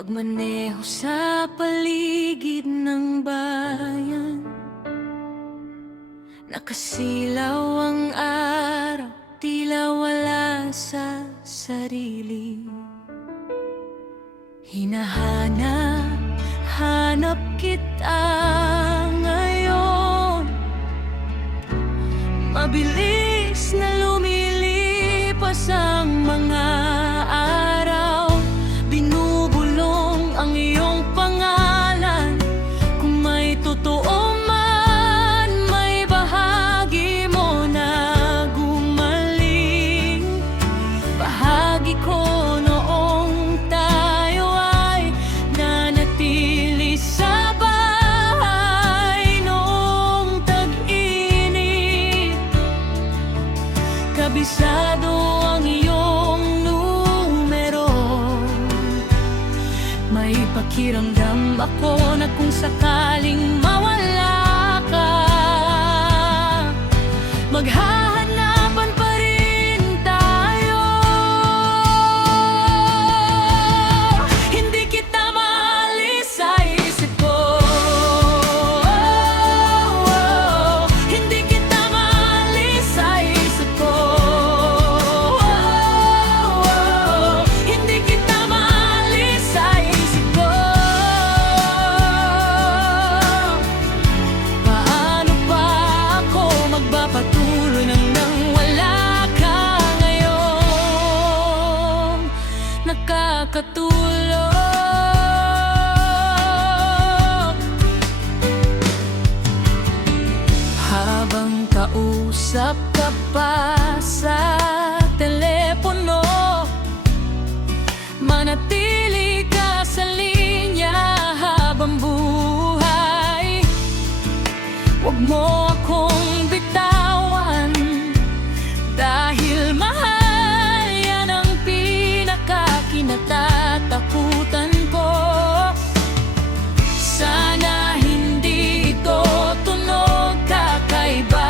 Magmaneho sa paligid ng bayan, nakasilaw ang araw, tila wala sa sarili. Hinahanap kita ngayon, mabilis na lumilipas ang mga araw. Binubulong ang iyong pangalan, kung may totoo man, may bahagi mo na gumaling. Bahagi ko noong tayo ay nanatili sa bahay noong tag-init. Kabisado ang iyong numero, may pakiramdam ako na kung sakaling mawala ka, maghahanapan pa rin tayo. Hindi kita maalis sa isip ko, hindi kita maalis sa isip ko, hindi kita maalis sa isip ko. Paano pa ako magpapatuloy nang wala ka ngayon? Nakakatulog habang kausap ka pa sa telepono, manatili ka sa linya habang buhay. Huwag mo akong bitawan, dahil mahal yan ang pinakakinatatakutan ko. Sana hindi ito tunog kakaiba,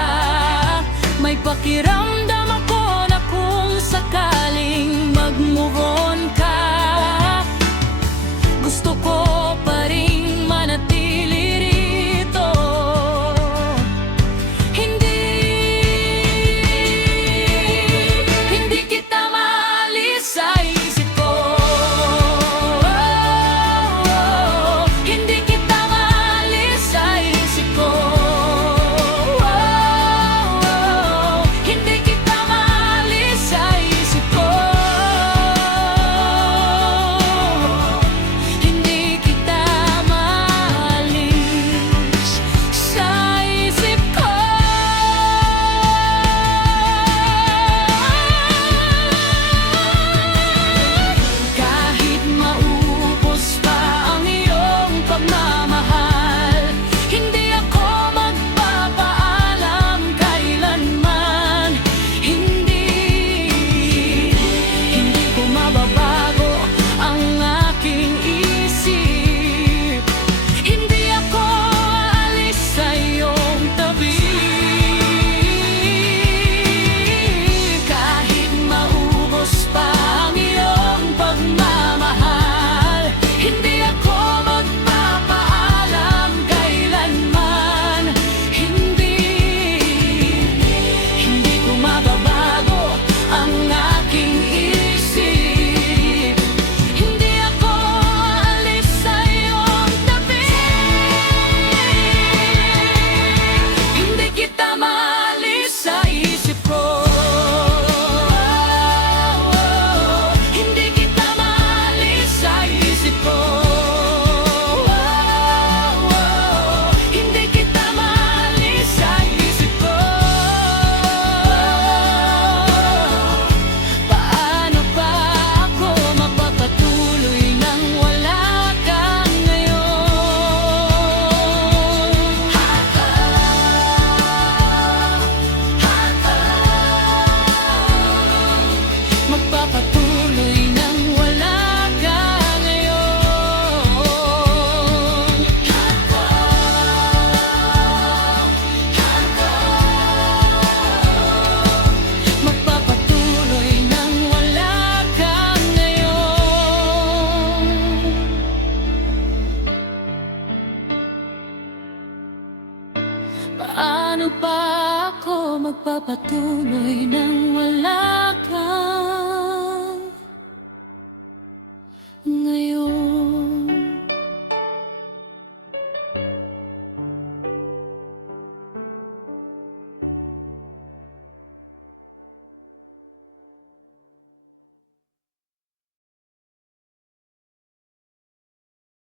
may pakiramdam ako na magpapatuloy nang wala ka ngayon.